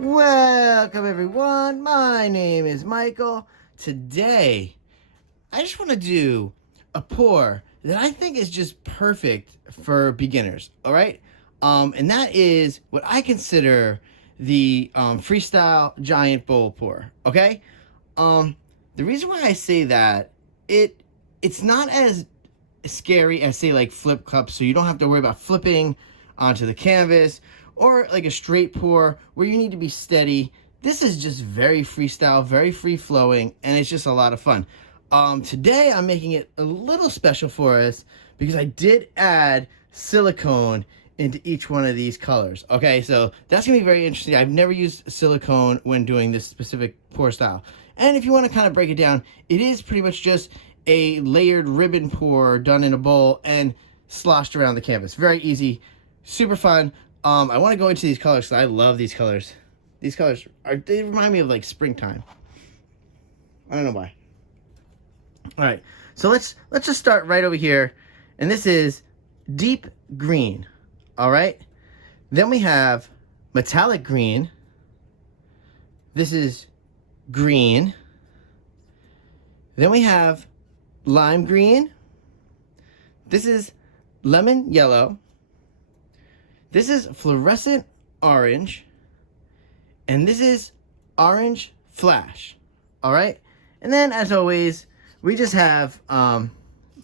Welcome everyone, my name is Michael. Today, I just want to do a pour that I think is just perfect for beginners, all right? And that is what I consider the freestyle giant bowl pour, okay? The reason why I say that, it's not as scary as, say, like flip cups, so you don't have to worry about flipping onto the canvas, or like a straight pour where you need to be steady. This is just very freestyle, very free flowing, and it's just a lot of fun. Today I'm making it a little special for us because I did add silicone into each one of these colors. Okay, so that's gonna be very interesting. I've never used silicone when doing this specific pour style. And if you want to kind of break it down, it is pretty much just a layered ribbon pour done in a bowl and sloshed around the canvas. Very easy, super fun. I want to go into these colors because I love these colors. These colors they remind me of like springtime. I don't know why. All right, so let's just start right over here, and this is deep green. All right, then we have metallic green. This is green. Then we have lime green. This is lemon yellow. This is fluorescent orange, and this is orange flash, all right? And then, as always, we just have,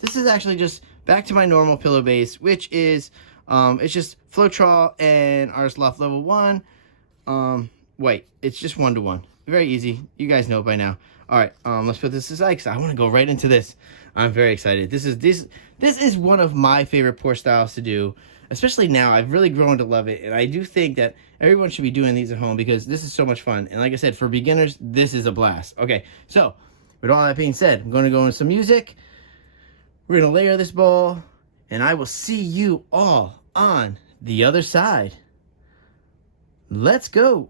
this is actually just back to my normal pillow base, which is, it's just Floetrol and Artist Loft Level 1, white. It's just 1-to-1. Very easy. You guys know it by now. All right, let's put this aside because I want to go right into this. I'm very excited. This is one of my favorite pour styles to do. Especially now, I've really grown to love it, and I do think that everyone should be doing these at home because this is so much fun. And like I said, for beginners, this is a blast. Okay, so with all that being said, I'm going to go into some music. We're going to layer this bowl, and I will see you all on the other side. Let's go.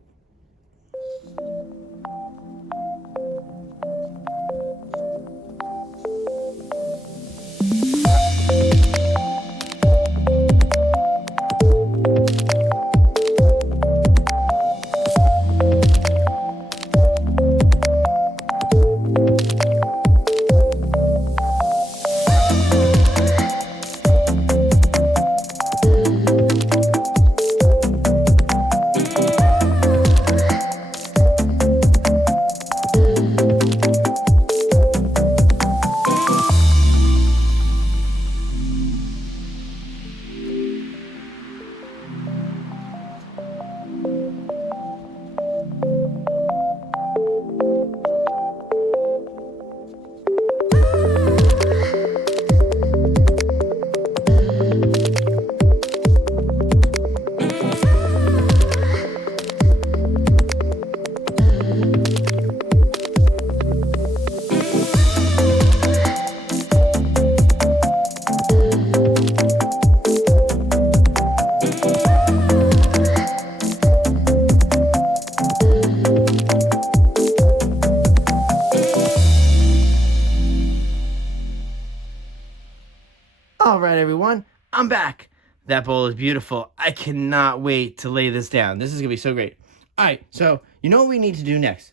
All right, everyone, I'm back. That bowl is beautiful. I cannot wait to lay this down. This is gonna be so great. All right, so you know what we need to do next?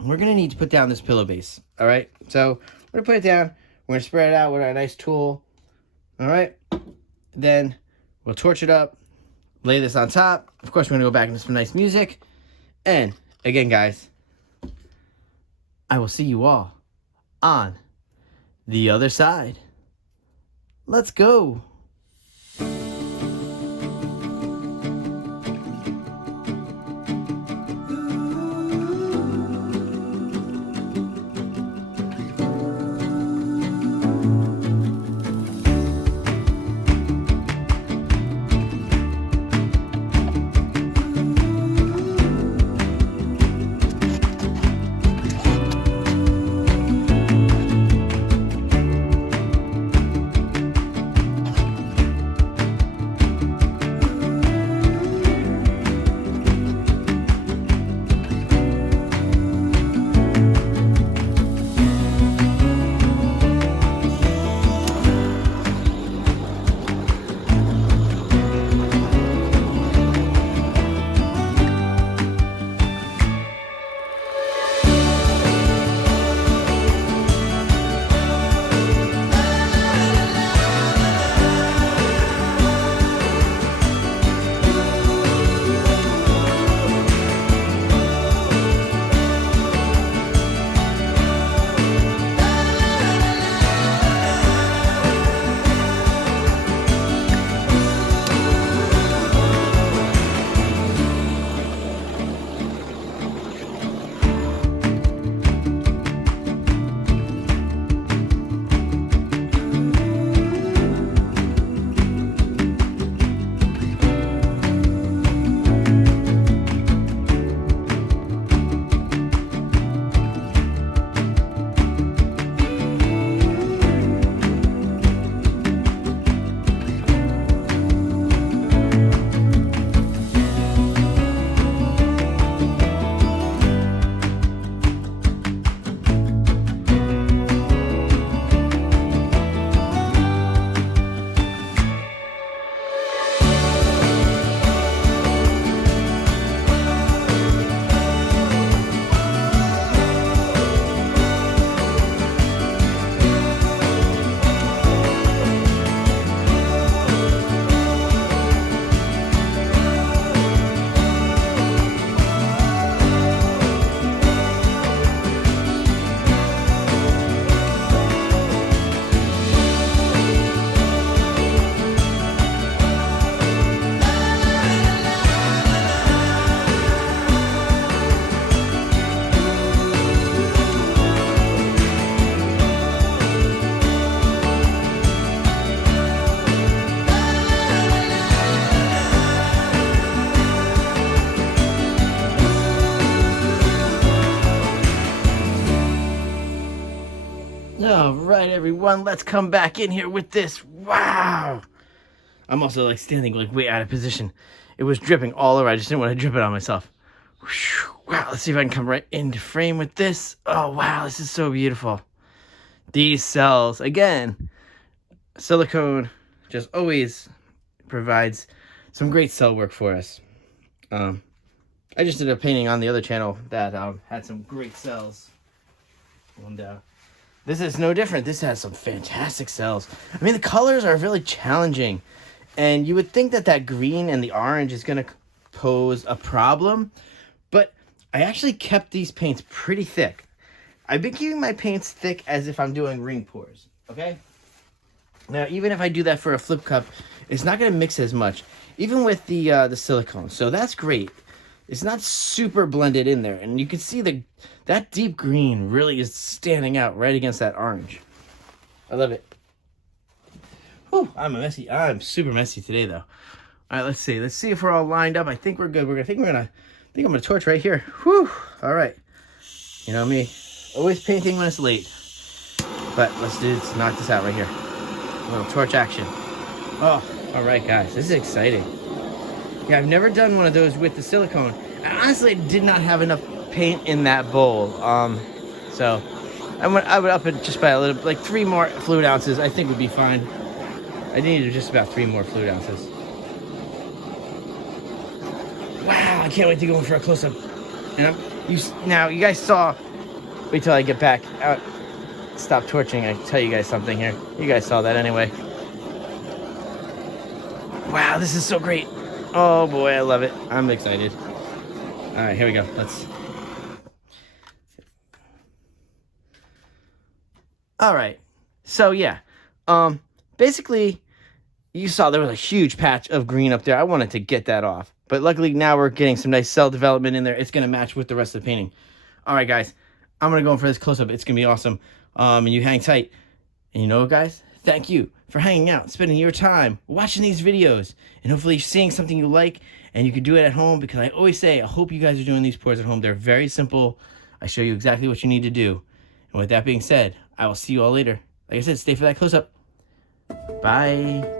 We're gonna need to put down this pillow base. All right, so we're gonna put it down. We're gonna spread it out with our nice tool. All right, then we'll torch it up, lay this on top. Of course, we're gonna go back into some nice music. And again, guys, I will see you all on the other side. Let's go. All right, everyone, let's come back in here with this. Wow. I'm also like standing like way out of position. It was dripping all over. I just didn't want to drip it on myself. Wow, let's see if I can come right into frame with this. Oh, wow, this is so beautiful. These cells, again, silicone just always provides some great cell work for us. I just did a painting on the other channel that had some great cells. And this is no different. This has some fantastic cells. I mean, the colors are really challenging. And you would think that that green and the orange is going to pose a problem. But I actually kept these paints pretty thick. I've been keeping my paints thick as if I'm doing ring pours. Okay? Now, even if I do that for a flip cup, it's not going to mix as much. Even with the silicone. So that's great. It's not super blended in there. And you can see that deep green really is standing out right against that orange. I love it. Whew, I'm super messy today, though. All right, let's see. Let's see if we're all lined up. I think we're good. I think I'm gonna torch right here. Whew. All right. You know me, always painting when it's late. But let's knock this out right here. A little torch action. Oh, all right, guys. This is exciting. Yeah, I've never done one of those with the silicone. I honestly did not have enough paint in that bowl. So I would up it just by a little, like 3 more fluid ounces. I think would be fine. I needed just about 3 more fluid ounces. Wow, I can't wait to go in for a close-up. Now, you guys saw, wait till I get back out, stop torching, I tell you guys something here. You guys saw that anyway. Wow, this is so great. Oh boy, I love it. I'm excited. All right, here we go. All right, so yeah. Basically, you saw there was a huge patch of green up there. I wanted to get that off. But luckily, now we're getting some nice cell development in there. It's going to match with the rest of the painting. All right, guys. I'm going to go in for this close-up. It's going to be awesome. And you hang tight. And you know what, guys? Thank you for hanging out, spending your time watching these videos. And hopefully seeing something you like. And you can do it at home. Because I always say, I hope you guys are doing these pours at home. They're very simple. I show you exactly what you need to do. And with that being said, I will see you all later. Like I said, stay for that close-up. Bye.